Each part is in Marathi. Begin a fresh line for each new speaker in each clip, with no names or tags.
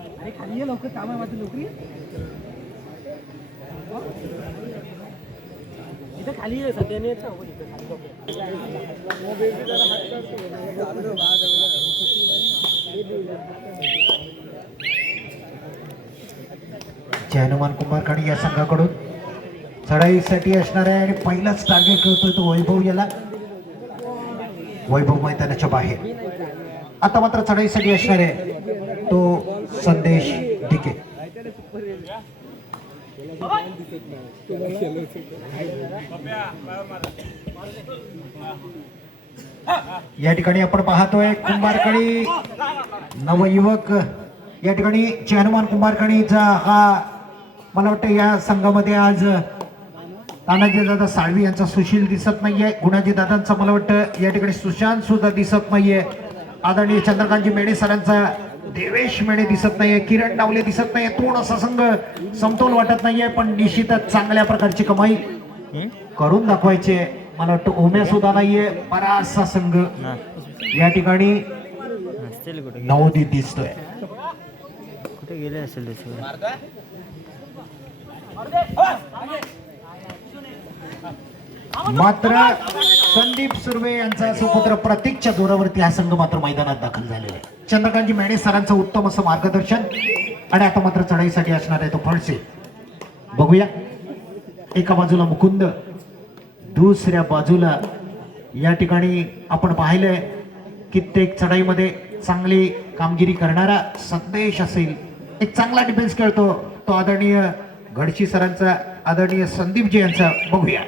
अरे खाली ये लवकर काम आहे माझी नोकरी. इथं खाली आहे सध्या हो, हनुमान कुमार ना,
जय हनुमान या संघाकडून. चढाईसाठी असणार आहे आणि पहिलाच टार्गेट करतोय तो वैभव याला. वैभव मैदानाच्या बाहेर. आता मात्र चढाईसाठी असणार आहे तो संदेश डिके या ठिकाणी आपण पाहतोय कुंभारकणी नवयुवक. या ठिकाणी चेहनुमान हनुमान कुंभारकणीचा हा मला वाटतं या संघामध्ये आज तानाजी दादा साळवी यांचा सुशील दिसत नाहीये. गुणाजी दादांचा मला वाटतं या ठिकाणी सुशांत सुद्धा दिसत नाहीये. आदरणीय चंद्रकांतजी मेणे सरांचा देवेश मेणे दिसत नाहीये किरण डावले दिसत नाहीये तोड असा संघ समतोल वाटत नाहीये पण निश्चितच चांगल्या प्रकारची कमाई करून दाखवायचे मला वाटतं ओम्या सुद्धा नाहीये बराचसा संघ या ठिकाणी नवोदित दिसतोय.
कुठे गेले असेल
मात्र संदीप सुर्वे यांचा सुपुत्र प्रतीकच्या जोरावरती हा संघ मात्र मैदानात दाखल झालेला आहे. चंद्रकांतजी मेणे सरांचं उत्तम असं मार्गदर्शन. आणि आता मात्र चढाईसाठी असणार आहे तो फळसे. बघूया. एका बाजूला मुकुंद दुसऱ्या बाजूला या ठिकाणी आपण पाहिलंय कित्येक चढाईमध्ये चांगली कामगिरी करणारा संदेश असेल. एक चांगला डिफेन्स खेळतो तो आदरणीय घडशी सरांचा आदरणीय संदीपजी यांचा. बघूया.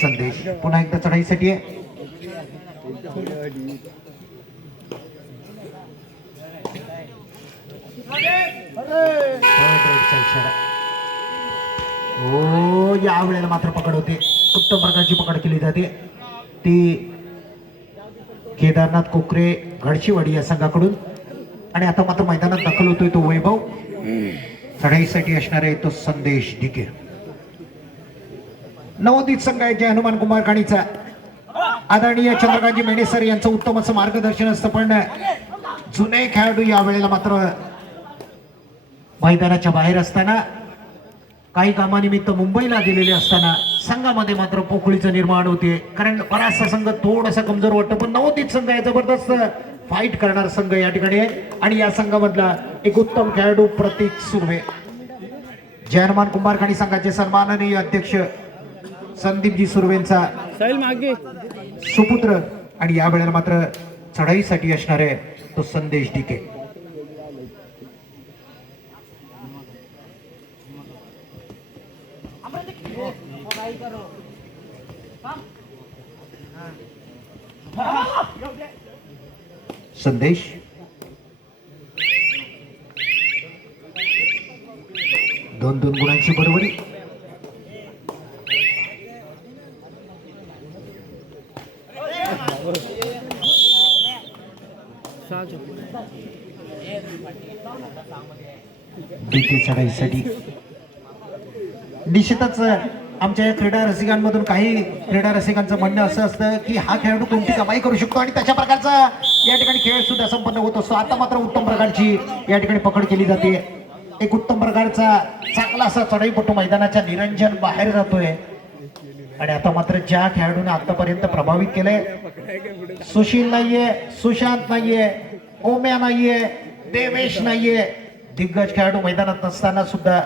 संदेश पुन्हा एकदा चढाईसाठी आहे. हो या वेळेला मात्र पकड होते. उत्तम प्रकारची पकड केली जाते. ती केदारनाथ कोकरे घडशीवाडी या संघाकडून. आणि आता मात्र मैदानात दाखल होतोय तो वैभव. चढाईसाठी असणार आहे तो संदेश डिके नवोदित संघ आहे जय हनुमान कुमार खाणीचा आदरणीय चंद्रकांतजी मेणेसर यांचं उत्तम असं मार्गदर्शन असतं पण जुने खेळाडू या वेळेला मात्र मैदानाच्या बाहेर असताना काही कामानिमित्त मुंबईला गेलेले असताना संघामध्ये मात्र पोकळीचं निर्माण होते. कारण बराचसा संघ थोडासा कमजोर वाटतो पण नवोदित संघ आहे जबरदस्त फाईट करणार संघ या ठिकाणी आहे. आणि या संघामधला एक उत्तम खेळाडू प्रतीक सुर्वे. जय कुंभारखाणी संघाचे सन्माननीय अध्यक्ष संदीपजी सुर्वेंचा सुपुत्र. आणि या वेळेला मात्र चढाईसाठी असणार आहे तो संदेश डिके संदेश. दोन दोन गुणांची बरोबरी डीके चढाईसाठी निश्चितच आमच्या या क्रीडा रसिकांमधून काही क्रीडा रसिकांचं म्हणणं असं असतं की हा खेळाडू कोणती कमाई करू शकतो आणि तशा प्रकारचा या ठिकाणी खेळ सुद्धा संपन्न होत असतो. आता मात्र उत्तम प्रकारची या ठिकाणी पकड केली जाते. एक उत्तम प्रकारचा चांगला असा चढाईपटू मैदानाच्या निरंजन बाहेर जातोय. आणि आता मात्र ज्या खेळाडूने आतापर्यंत प्रभावित केलंय सुशील नाहीये सुशांत नाहीये ओम्या नाहीये देवेश नाहीये दिग्गज खेळाडू मैदानात नसताना सुद्धा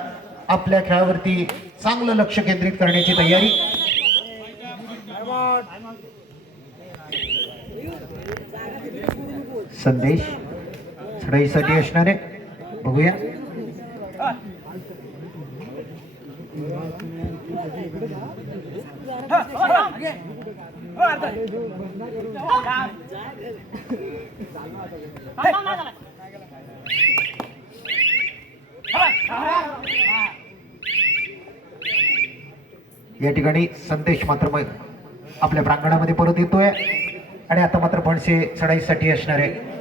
आपल्या खेळावरती चांगलं लक्ष केंद्रित करण्याची तयारी. संदेश चढाईसाठी असणारे बघूया. या ठिकाणी संदेश मात्र मग आपल्या प्रांगणामध्ये परत येतोय. आणि आता मात्र फणसे चढाईसाठी असणार आहे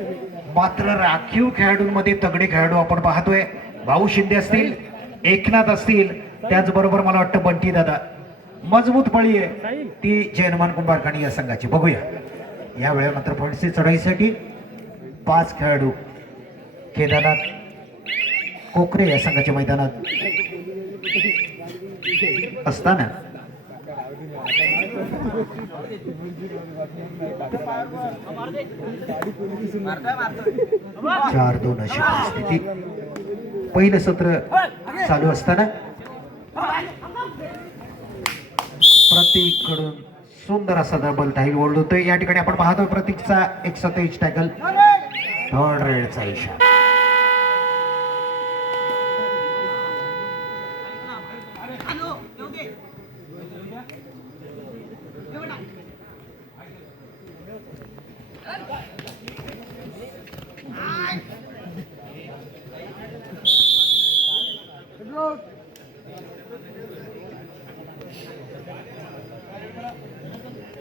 मात्र राखीव खेळाडूंमध्ये तगडे खेळाडू आपण पाहतोय. भाऊ शिंदे असतील एकनाथ असतील त्याचबरोबर मला वाटतं बंटी दादा. मजबूत पळी आहे. ती जयनमान कुंभारखाणी या संघाची. बघूया. या वेळेला मात्र फणसे चढाईसाठी पाच खेळाडू. केदारनाथ कोकरे या संघाच्या मैदानात असताना. चार दोन अशी परिस्थिती. पहिलं सत्र चालू असताना प्रतीककडून सुंदर असा डबल टाईल ओढतोय या ठिकाणी आपण पाहतोय प्रतीकचा एक सतेज टॅकल थर्ड रेडचा इशारा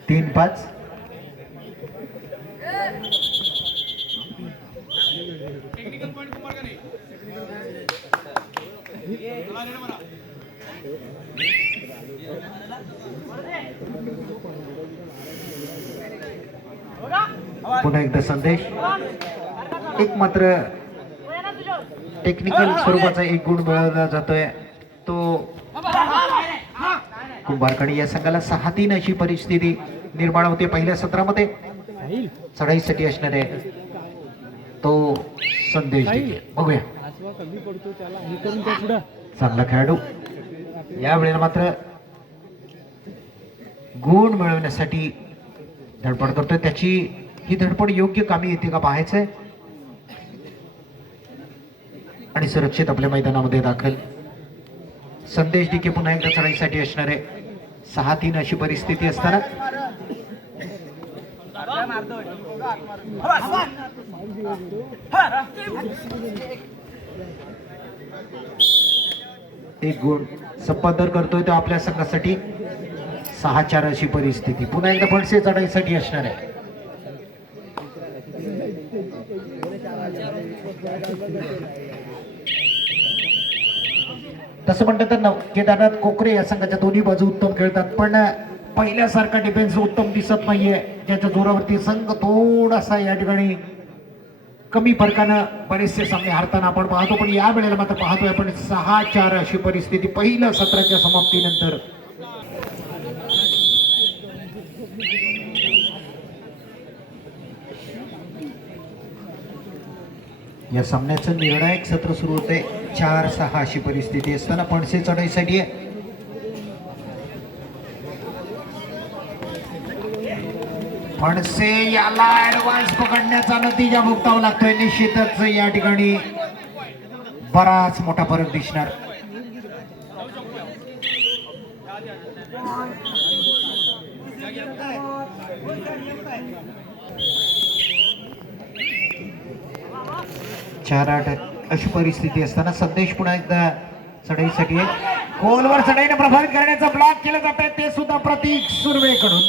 तीन पाच. पुन्हा एकदा संदेश. एक मात्र टेक्निकल स्वरूपाचा एक गुण मिळवला जातोय. तो कुंभारकडे या संघाला सहा तीन अशी परिस्थिती निर्माण होते पहिल्या सत्रामध्ये. चढाईसाठी असणार आहे तो संदेश बघूया. चांगला खेळाडू. या वेळेला मात्र गुण मिळवण्यासाठी धडपड करतोय. त्याची ही धडपड योग्य कामी येते का पाहायचंय? आणि सुरक्षित आपल्या मैदानामध्ये दाखल. संदेश डिके पुन्हा एकदा चढाईसाठी असणार आहे सहा तीन अशी परिस्थिती असताना एक गुण. संपादन करतोय तो आपल्या संघासाठी सहा चार अशी परिस्थिती. पुन्हा एकदा फणसे चढाईसाठी असणार आहे. तसं म्हणतात तर नव- केदारनाथ कोकरे या संघाच्या दोन्ही बाजू उत्तम खेळतात. पण पहिल्यासारखा डिफेन्स उत्तम दिसत नाहीये. ज्याच्या जोरावरती संघ थोडासा या ठिकाणी कमी फरकानं बरेचसे सामने हारताना आपण पाहतो पण या वेळेला मात्र पाहतोय आपण सहा चार अशी परिस्थिती पहिल्या सत्राच्या समाप्तीनंतर. या सामन्याचं निर्णायक सत्र सुरू होते चार सहा अशी परिस्थिती असताना पणसे चढाईसाठी आहे याला ऍडव्हान्स पकडण्याचा नतीजा भोगतावा लागतोय. निश्चितच या ठिकाणी बराच मोठा फरक दिसणार. चार आठ अशी परिस्थिती असताना संदेश पुन्हा एकदा चढाईसाठी आहे. खोलवर चढाईने प्रभावित करण्याचा ब्लॉक केलं जात आहे ते सुद्धा प्रतीक सुर्वेकडून.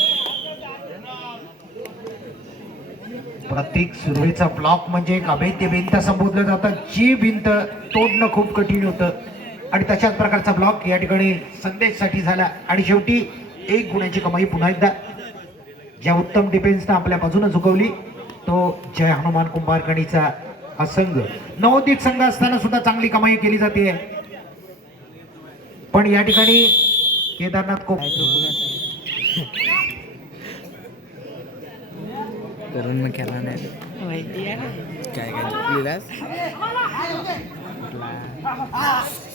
प्रत्येक सुरवेचा ब्लॉक म्हणजे एक अभेद्य भिंत संबोधलं जातं. जी भिंत तोडणं खूप कठीण होतं. आणि तशाच प्रकारचा ब्लॉक या ठिकाणी संदेशसाठी झाला. आणि शेवटी एक गुणाची कमाई पुन्हा एकदा ज्या उत्तम डिफेन्सनं आपल्या बाजूनं झुकवली तो जय हनुमान कुंभारकणीचा हा संघ. नवोदित संघ असताना सुद्धा चांगली कमाई केली जाते. पण या ठिकाणी केदारनाथ कोप
करून मग केला नाही. काय काय?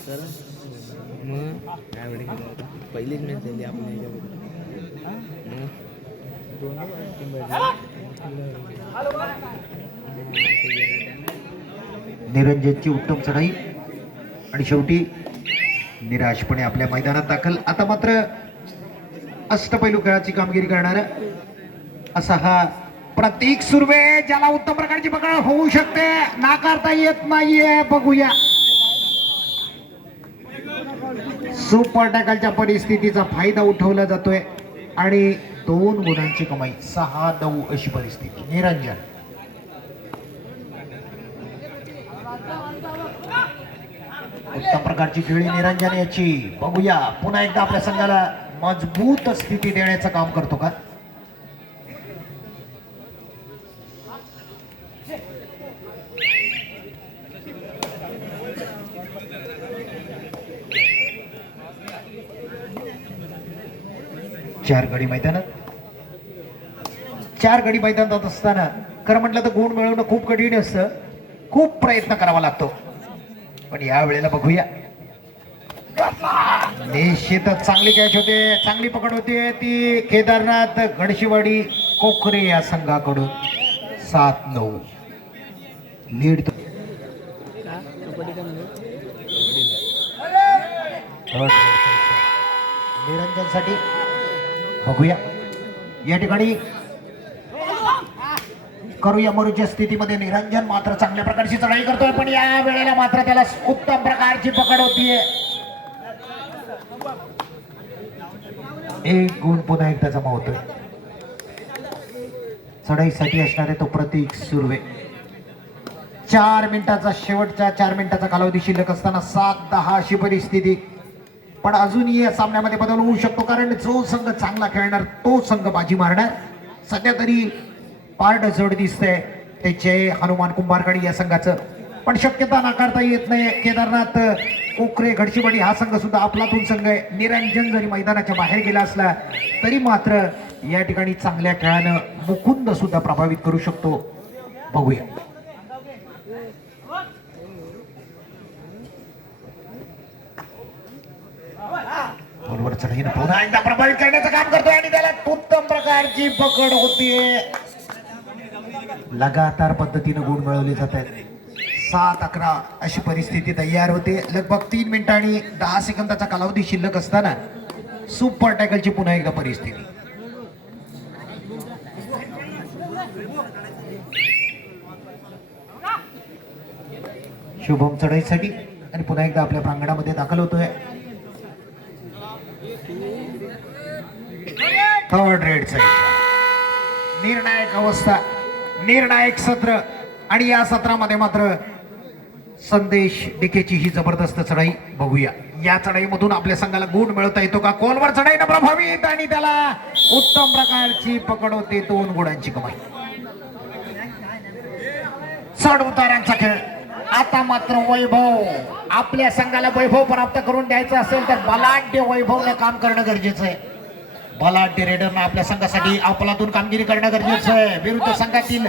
तर मग काय वेळ केलं? होतं पहिलीच मॅच झाली मग दोन
निरंजनची उत्तम चढाई. आणि शेवटी निराशपणे आपल्या मैदानात दाखल. आता मात्र अष्टपैलू खेळाची कामगिरी करणार असा हा प्रतीक सुर्वे ज्याला उत्तम प्रकारची पकड होऊ शकते. नाकारता येत नाहीये. बघूया. सुपर टॅकलच्या परिस्थितीचा फायदा उठवला जातोय. आणि दोन गुणांची कमाई. सहा नऊ अशी परिस्थिती. निरंजन. उत्तम प्रकारची खेळी निरंजन याची. बघूया. पुन्हा एकदा आपल्या संघाला मजबूत स्थिती देण्याचं काम करतो का? चार गडी मैदानात. चार गडी मैदानात असताना खरं म्हटलं तर गुण मिळवणं खूप कठीण असतं. खूप प्रयत्न करावा लागतो. पण या वेळेला बघूया. निश्चितच चांगली कॅच होते. चांगली पकड होते ती केदारनाथ गडशिवाडी कोकरे या संघाकडून. सात नऊ. लीड निरंजनसाठी बघूया. या ठिकाणी करूया मरूच्या स्थितीमध्ये निरंजन मात्र चांगल्या प्रकारची चढाई करतोय पण या वेळेला मात्र त्याला उत्तम प्रकारची पकड होतीये एक गुण पुन्हा एकदा जमा होतोय. चढाईसाठी असणारे तो प्रतीक सुर्वे. चार मिनिटाचा शेवटच्या चार मिनिटाचा कालावधी शिल्लक असताना सात दहा अशी परिस्थिती. पण अजूनही या सामन्यामध्ये बदल होऊ शकतो कारण जो संघ चांगला खेळणार तो संघ बाजी मारणार. सध्या तरी पार्ट जड दिसतंय ते जय हनुमान कुंभारकडी या संघाचं. पण शक्यता नाकारता येत नाही. केदारनाथ कोकरे घडशीवाडी हा संघ सुद्धा आपलातून संघ आहे. निरंजन जरी मैदानाच्या बाहेर गेला असला तरी मात्र या ठिकाणी चांगल्या खेळानं मुकुंद सुद्धा प्रभावित करू शकतो. बघूया. बरोबर पुन्हा एकदा प्रभावित करण्याचं काम करतोय आणि त्याला उत्तम प्रकारची पकड होतीये लगातार पद्धतीनं गुण मिळवले जात आहेत. सात अकरा अशी परिस्थिती तयार होते. लगभग तीन मिनिटं आणि दहा सेकंदाचा कालावधी शिल्लक असताना सुपर टॅकलची पुन्हा एकदा परिस्थिती. शुभम चढाईसाठी आणि पुन्हा एकदा आपल्या प्रांगणामध्ये दाखल होतोय. थर्ड रेडचा निर्णायक अवस्था निर्णायक सत्र आणि या सत्रामध्ये मात्र संदेश डिकेची ही जबरदस्त चढाई बघूया. या चढाईमधून आपल्या संघाला गुण मिळवता येतो का? कोलवर चढाईनं प्रभावित आणि त्याला उत्तम प्रकारची पकड होते दोन गुणांची कमाई. चढ उतारांचा खेळ. आता मात्र वैभव. आपल्या संघाला वैभव प्राप्त करून द्यायचं असेल तर बलाढ्य वैभवनं काम करणं गरजेचं आहे. बलाढ्य रेडरनं आपल्या संघासाठी अपलातून कामगिरी करणं गरजेचं आहे. विरुद्ध संघातील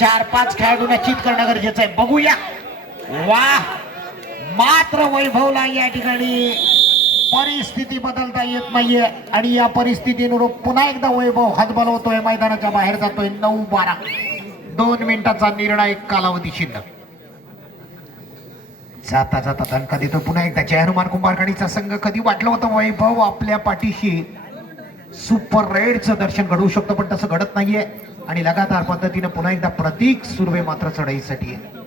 चार पाच खेळाडूंना चित करणं गरजेचं आहे. बघूया. वा! मात्र वैभवला या ठिकाणी परिस्थिती बदलता येत नाहीये. आणि या परिस्थितीनुरूप पुन्हा एकदा वैभव हातबल होतोय. मैदानाच्या बाहेर जातोय. नऊ बारा. दोन मिनिटाचा निर्णायक कालावधी शिल्लक. जाता जाता दणका देतो. पुन्हा एकदा जय हनुमान कुंभारकडीचा संघ कधी वाटलं होतं वैभव आपल्या पाठीशी? सुपर रेडचं दर्शन घडवू शकतो पण तसं घडत नाहीये. आणि लगातार पद्धतीनं पुन्हा एकदा प्रतीक सुर्वे मात्र चढाईसाठी आहे.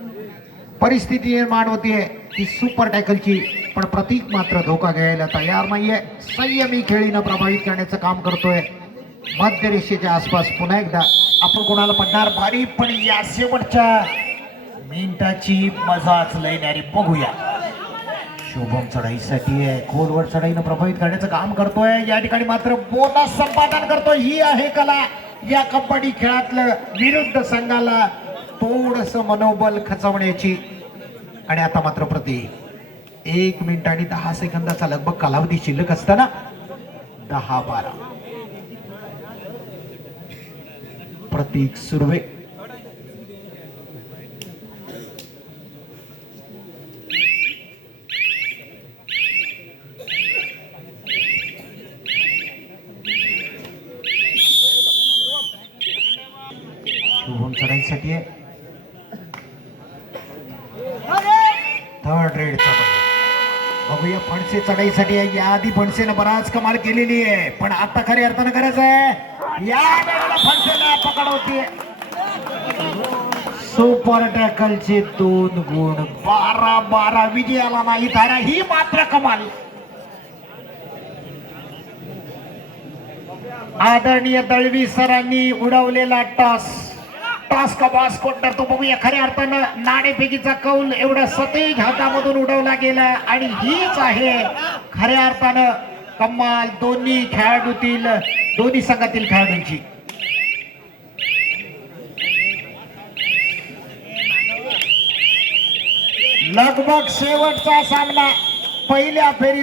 परिस्थिती निर्माण होतीये ती सुपर टॅकलची पण प्रतीक मात्र धोका घ्यायला तयार नाहीये. संयमी खेळीनं प्रभावित करण्याचं काम करतोय. मध्य रेषेच्या आसपास पुन्हा एकदा आपण कोणाला पडणार? भारी पण या शेवटच्या मिनिटाची मजाच लयणारी बघूया. शुभम चढाईसाठी आहे. खोलवर चढाईनं प्रभावित करण्याचं काम करतोय. या ठिकाणी मात्र बोनस संपादन करतोय. ही आहे कला. या कबड्डी खेळातलं विरुद्ध संघाला थोडस मनोबल खचवण्याची आणि आता मात्र प्रति एक मिनिट आणि दहा सेकंदाचा लगभग कालावधी शिल्लक असताना दहा बारा. प्रतीक सुर्वे. शुभम चढाईसाठी आहे. थर्ड रेड बघूया फणसे चढाईसाठी आहे. याआधी फणसेनं बराच कमाल केलेली आहे. पण आता खरी अर्थानं करायचं आहे. या वेळेला फणसेला पकड सुपर टॅकलचे दोन गुण. बारा बारा विजयाला नाही धारा ही मात्र कमाल. आदरणीय दळवी सरांनी उडवलेला टॉस. टॉस का बॉस कोणता? तो बघूया. खऱ्या अर्थानं नाणेफेकीचा कौल एवढा सतेज हातामधून उडवला गेला आणि हीच आहे खऱ्या अर्थानं कमाल दोन्ही खेळाडूतील दोन्ही संघातील खेळाडूंची. लगभग शेवटचा सामना पहिल्या फेरी